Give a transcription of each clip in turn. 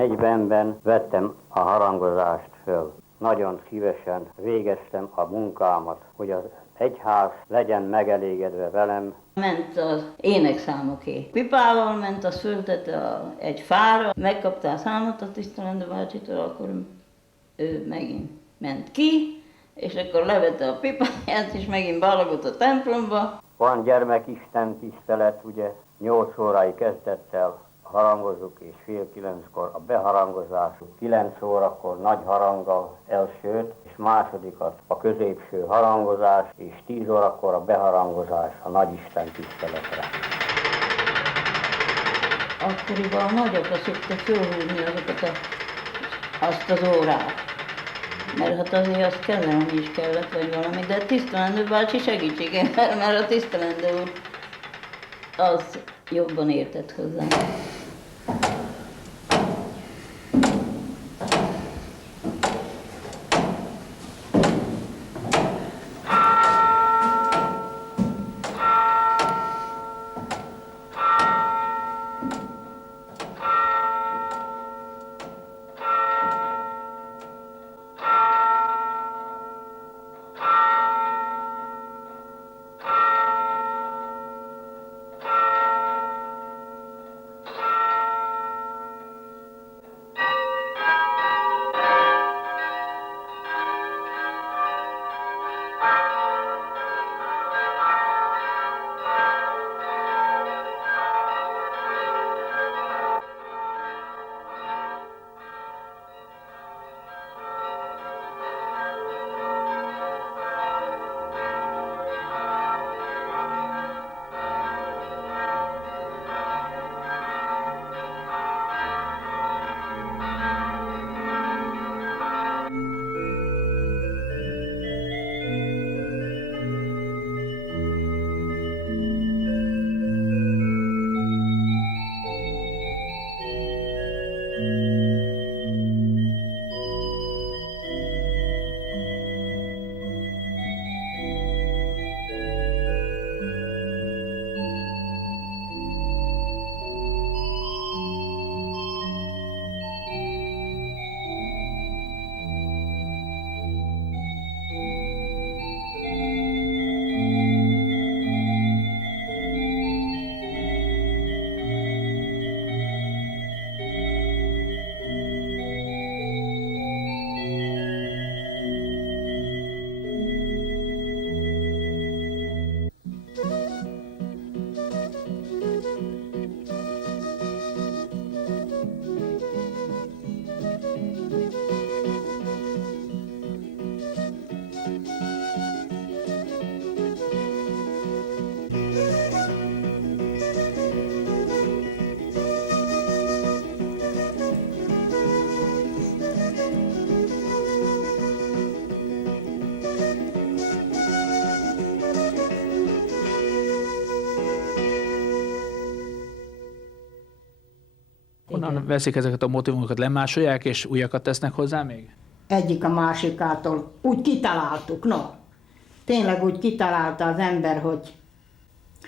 ...1940-ben vettem a harangozást föl. Nagyon szívesen végeztem a munkámat, hogy az egyház legyen megelégedve velem. Ment az énekszámoké. Pipával ment, azt föltette egy fára, megkapta a számot a tisztelendő bácsitól, akkor ő megint ment ki, és akkor levette a pipáját, és megint ballagott a templomba. Van gyermekisten tisztelet, ugye 8 órai kezdettel harangozunk, és fél 9-kor a beharangozás, 9 órakor nagy haranggal elsőt, és másodikat a középső harangozás, és 10 órakor a beharangozás a nagyisten tiszteletre. Akkoriban a nagyapa szokta fölhúzni azt az órát. Mert hát azért azt kezelni is kellett, vagy valami, de tisztelendő bácsi segítségével, mert a tisztelendő úr az jobban értett hozzá. Honnan veszik ezeket a motivumokat, lemásolják és újakat tesznek hozzá még? Egyik a másikától. Úgy kitaláltuk, no. Tényleg úgy kitalálta az ember, hogy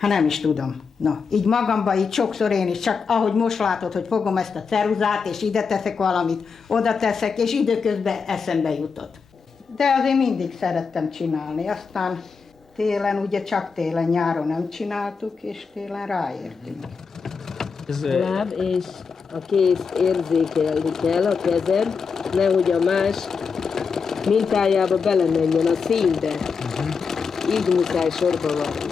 nem is tudom. Na, így magamban, így sokszor én is, csak ahogy most látod, hogy fogom ezt a ceruzát, és ide teszek valamit, oda teszek, és időközben eszembe jutott. De azért mindig szerettem csinálni, aztán télen, ugye csak télen, nyáron nem csináltuk, és télen ráértünk. A láb és a kéz érzékelni kell, a kezed, nehogy a más mintájába belemenjen a színbe. Így muszáj sorba varni.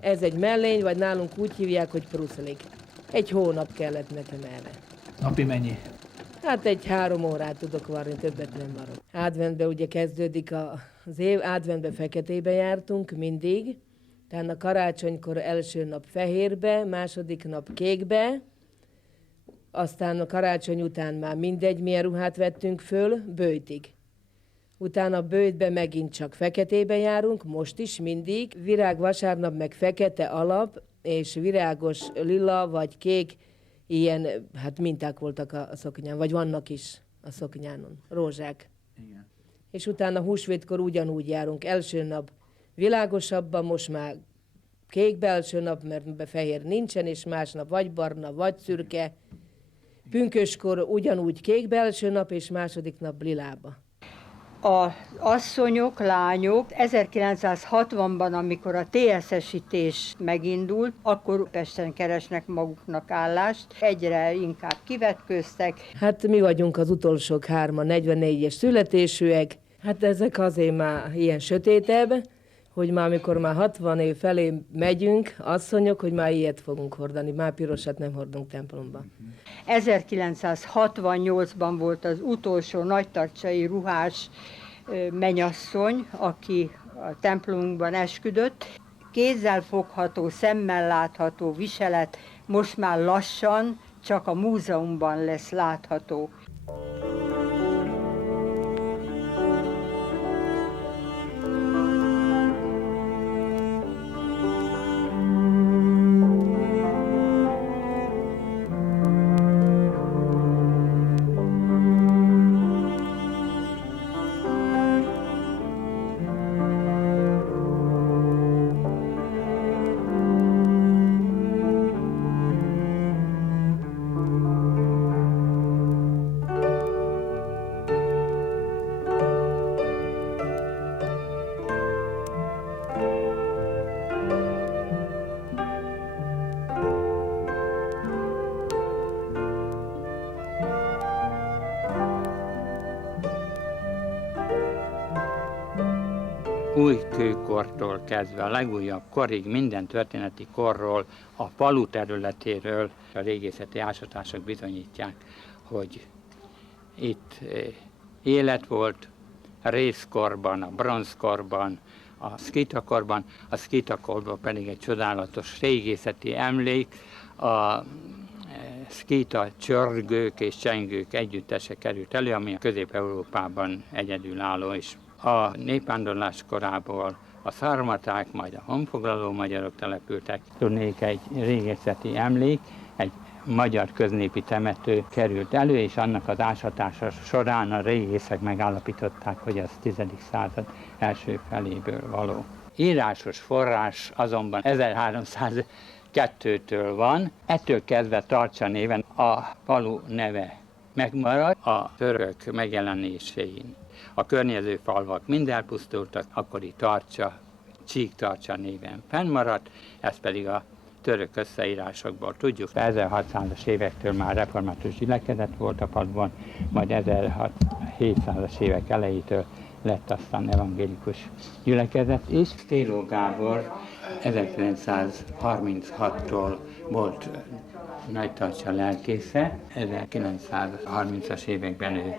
Ez egy mellény, vagy nálunk úgy hívják, hogy pruszlik. 1 hónap kellett nekem erre. Napi mennyi? Hát 3 órát tudok varni, többet nem varok. Adventbe ugye kezdődik az év, adventbe feketébe jártunk mindig, tehát a karácsonykor első nap fehérbe, második nap kékbe, aztán a karácsony után már mindegy, milyen ruhát vettünk föl, böjtig. Utána böjtbe megint csak feketébe járunk, most is mindig. Virág vasárnap meg fekete alap, és virágos lila vagy kék, ilyen, hát minták voltak a szoknyán, vagy vannak is a szoknyánon, rózsák. Igen. És utána húsvétkor ugyanúgy járunk. Első nap világosabban, most már kékbe első nap, mert fehér nincsen, és másnap vagy barna, vagy szürke. Pünköskor ugyanúgy kékbe első nap, és második nap lilába. Az asszonyok, lányok 1960-ban, amikor a TSZ-esítés megindult, akkor Pesten keresnek maguknak állást, egyre inkább kivetköztek. Hát mi vagyunk az utolsók 3-an, 44-es születésűek. Hát ezek azért már ilyen sötétebb, hogy már amikor már 60 év felé megyünk, asszonyok, hogy már ilyet fogunk hordani, már pirosat nem hordunk templomba. 1968-ban volt az utolsó nagytarcsai ruhás mennyasszony, aki a templomunkban esküdött. Kézzel fogható, szemmel látható viselet most már lassan csak a múzeumban lesz látható. Új kőkortól kezdve a legújabb korig minden történeti korról, a falu területéről a régészeti ásatások bizonyítják, hogy itt élet volt rézkorban, a bronzkorban, a szkítakorban, a szkítakorban pedig egy csodálatos régészeti emlék, a szkíta csörgők és csengők együttese került elő, ami a Közép-Európában egyedülálló is. A népvándorlás korából a szarmaták, majd a honfoglaló magyarok települtek. Tudnék, egy régészeti emlék, egy magyar köznépi temető került elő, és annak az ásatása során a régészek megállapították, hogy az 10. század első feléből való. Írásos forrás azonban 1302-től van, ettől kezdve Tarcsa néven a falu neve megmarad a török megjelenésén. A környező falvak mind elpusztultak, akkori Tarcsa, Csík-Tarcsa néven fennmaradt, ez pedig a török összeírásokból tudjuk. 1600-as évektől már református gyülekezet volt a faluban, majd 1700-as évek elejétől lett aztán evangélikus gyülekezet is. Stéló Gábor 1936-tól volt Nagytarcsa lelkésze, 1930-as években ő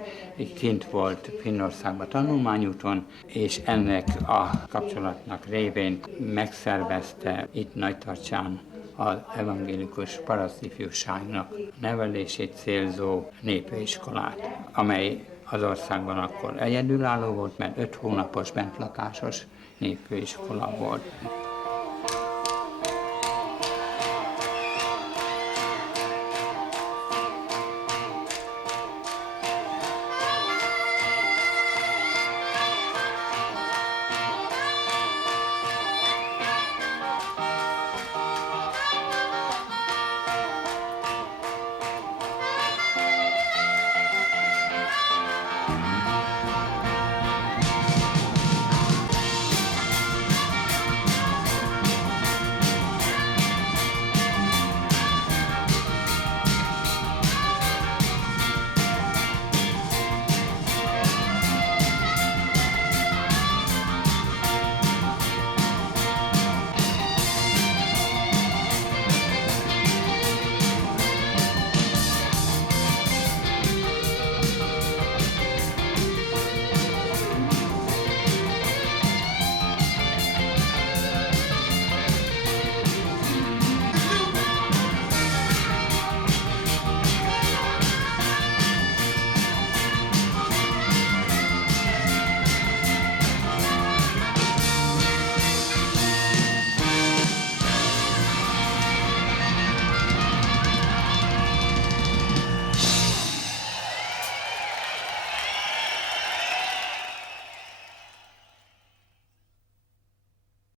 kint volt Finnországban tanulmányúton, és ennek a kapcsolatnak révén megszervezte itt Nagytarcsán az evangélikus parasztifjúságnak nevelését célzó népiskolát, amely az országban akkor egyedülálló volt, mert 5 hónapos bentlakásos népfőiskola volt.